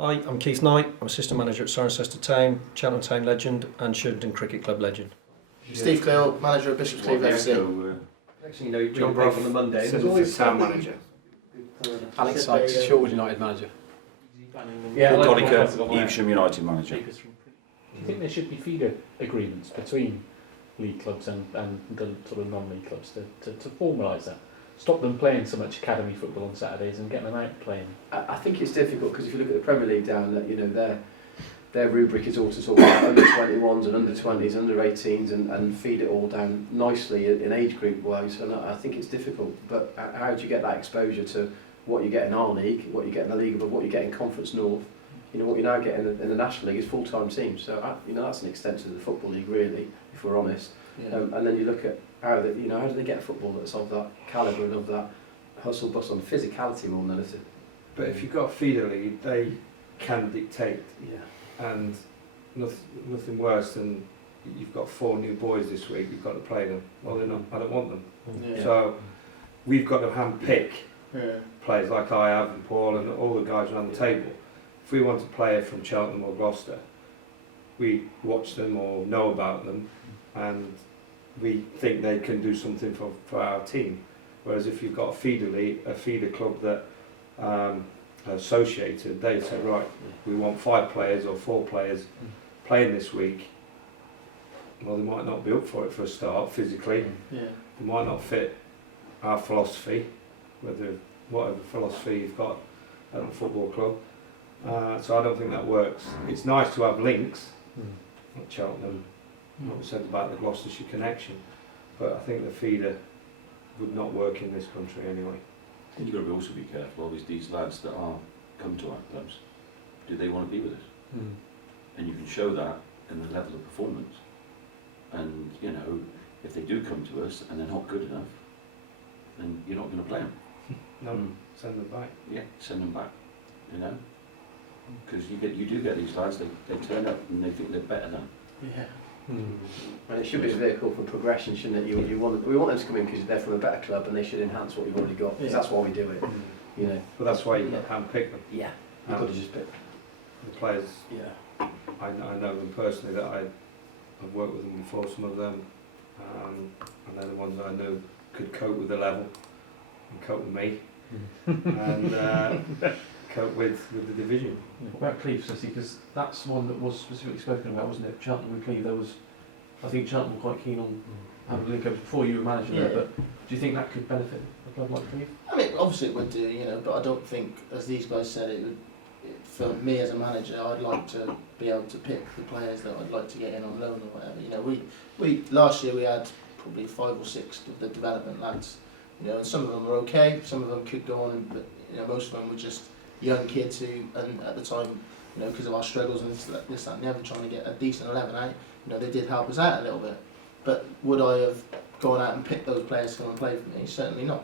Hi, I'm Keith Knight. I'm assistant manager at Cirencester Town, Cheltenham Town legend and Sheridan Cricket Club legend. Steve Cleal, manager of Bishop's Cleeve FC. Next thing you know, John Brough on the Monday. There's always town manager. Alex Sykes, Shortwood United manager. Yeah, Collicutt, Evesham United manager. Do you think there should be feeder agreements between league clubs and the sort of non-league clubs to formalise that? Stop them playing so much academy football on Saturdays and get them out playing. I think it's difficult because if you look at the Premier League down, that their rubric is all to talk about under 21s and under 20s, under 18s, and feed it all down nicely in age group wise. And I think it's difficult. But how do you get that exposure to what you get in our league, what you get in the league, but what you get in Conference North? What you now get in the National League is full-time teams. So that's an extension of the Football League, really, if we're honest. Yeah. And then you look at how do they get a football that's of that calibre and of that hustle bustle and physicality more than anything. But if you've got a feeder league, they can dictate, Yeah. and nothing worse than you've got 4 new boys this week. You've got to play them. Well, they're not. I don't want them. Yeah. So we've got to hand-pick Yeah. players like I have and Paul and all the guys around the table. If we want a player from Cheltenham or Gloucester, we watch them or know about them, and we think they can do something for our team. Whereas if you've got a feeder league, a feeder club that are associated, they say, right, we want 5 players or 4 players playing this week. Well, they might not be up for it for a start physically. Yeah. They might not fit our philosophy, whatever philosophy you've got at the football club. So I don't think that works. It's nice to have links at Cheltenham, what we said about the Gloucestershire connection, but I think the feeder would not work in this country anyway. I think you've got to also be careful. Obviously, these lads that are come to our clubs, do they want to be with us? And you can show that in the level of performance. And if they do come to us and they're not good enough, then you're not going to play them. No, send them back. Yeah, send them back. Because you do get these lads. They turn up and they think they're better than. Yeah. And it should be a vehicle for progression, shouldn't it? We want them to come in because they're from a better club and they should enhance what you've already got. Because that's why we do it. But that's why you've got to hand-pick them. Yeah. You've got to just pick. The players, Yeah. I know them personally, that I've worked with them before, some of them, and they're the ones that I know could cope with the level and cope with me and cope with the division. What about Cleeve, because that's one that was specifically spoken about, wasn't it? Cheltenham and Cleeve, I think Cheltenham were quite keen on having a link up before you were manager there, but do you think that could benefit a club like Cleeve? I mean, obviously it would do, but I don't think, as these guys said, for me as a manager, I'd like to be able to pick the players that I'd like to get in on loan or whatever. We last year we had probably 5 or 6 of the development lads, and some of them were okay, some of them could go on, but most of them were just young kids who, and at the time, because of our struggles and this, that, and the other, trying to get a decent 11 out, they did help us out a little bit. But would I have gone out and picked those players to come and play for me? Certainly not.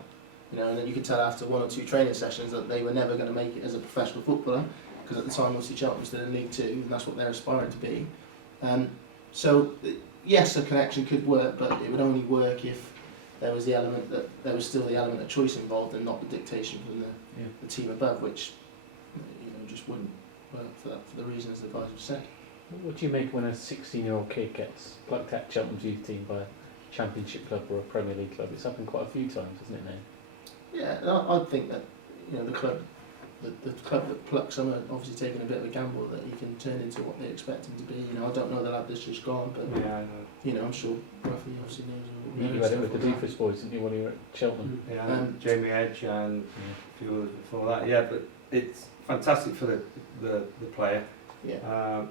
And then you could tell after 1 or 2 training sessions that they were never going to make it as a professional footballer, because at the time, obviously, Cheltenham was still in League 2, and that's what they're aspiring to be. So, yes, a connection could work, but it would only work if there was still the element of choice involved, and not the dictation from the team above, which just wouldn't work for the reasons the guys have said. What do you make when a 16-year-old kid gets plucked at Cheltenham's youth team by a Championship club or a Premier League club? It's happened quite a few times, hasn't it now? Yeah, I think that the club that plucks them are obviously taking a bit of a gamble that he can turn into what they expect him to be. I don't know the lad that's just gone, but Yeah, I know. I'm sure Ruffy obviously knows. You had it with the Doofus boys, didn't you, when you were at Cheltenham? Yeah, Jamie Edge and a few others before that. Yeah, but it's fantastic for the player. Yeah.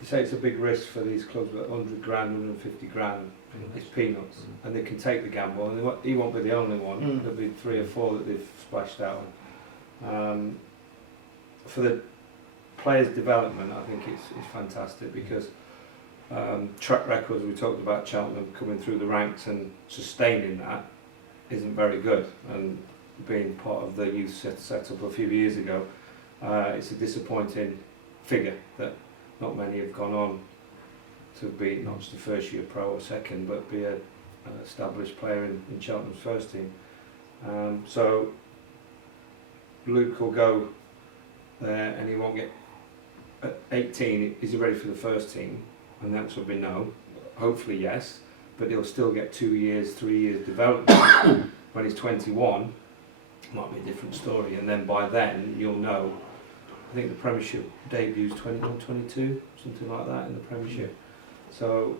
You say it's a big risk for these clubs, but 100 grand, 150 grand is peanuts, and they can take the gamble. And he won't be the only one. There'll be 3 or 4 that they've splashed out on. For the players' development, I think it's fantastic because track records, we talked about Cheltenham coming through the ranks and sustaining that isn't very good. And being part of the youth set up a few years ago, it's a disappointing figure that not many have gone on to be not just a first year pro or second, but be an established player in Cheltenham's first team. So Luke will go there and he won't get at 18, is he ready for the first team? And the answer will be no. Hopefully yes, but he'll still get 2 years, 3 years development. When he's 21, might be a different story. And then by then, you'll know. I think the Premiership debuts 21, 22, something like that in the Premiership. So,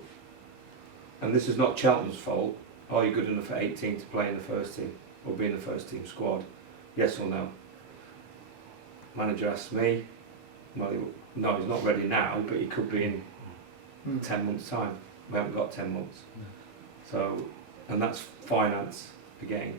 and this is not Cheltenham's fault. Are you good enough at 18 to play in the first team or be in the first team squad? Yes or no? Manager asks me. Well, no, he's not ready now, but he could be in 10 months' time. We haven't got 10 months. So, and that's finance again.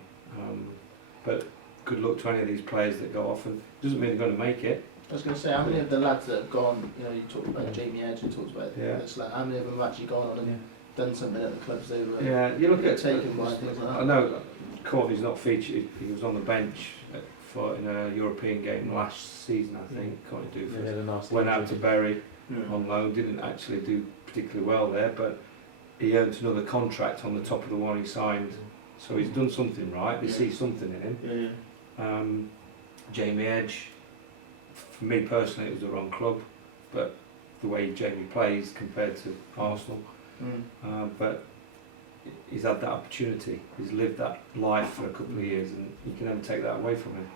But good luck to any of these players that go off, and it doesn't mean they're going to make it. I was going to say, how many of the lads that have gone, you know, you talked about Jamie Edge, you talked about this lad, how many of them have actually gone on and done something at the clubs they were You look at taken by, things like that? I know Courtney's not featured. He was on the bench in a European game last season, I think. Courtney Doofus went out to Bury on loan. Didn't actually do particularly well there, but he earned another contract on the top of the one he signed. So he's done something right. They see something in him. Jamie Edge, for me personally, it was the wrong club, but the way Jamie plays compared to Arsenal. But he's had that opportunity. He's lived that life for a couple of years, and you can never take that away from him.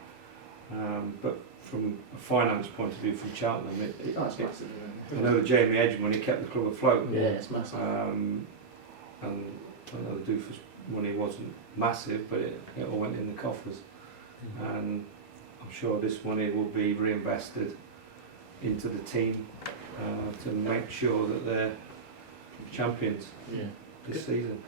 But from a finance point of view, from Cheltenham, it's massive. I know the Jamie Edge money kept the club afloat. Yeah, it's massive. And I know the Doofus money wasn't massive, but it all went in the coffers. And I'm sure this money will be reinvested into the team to make sure that they're champions this season.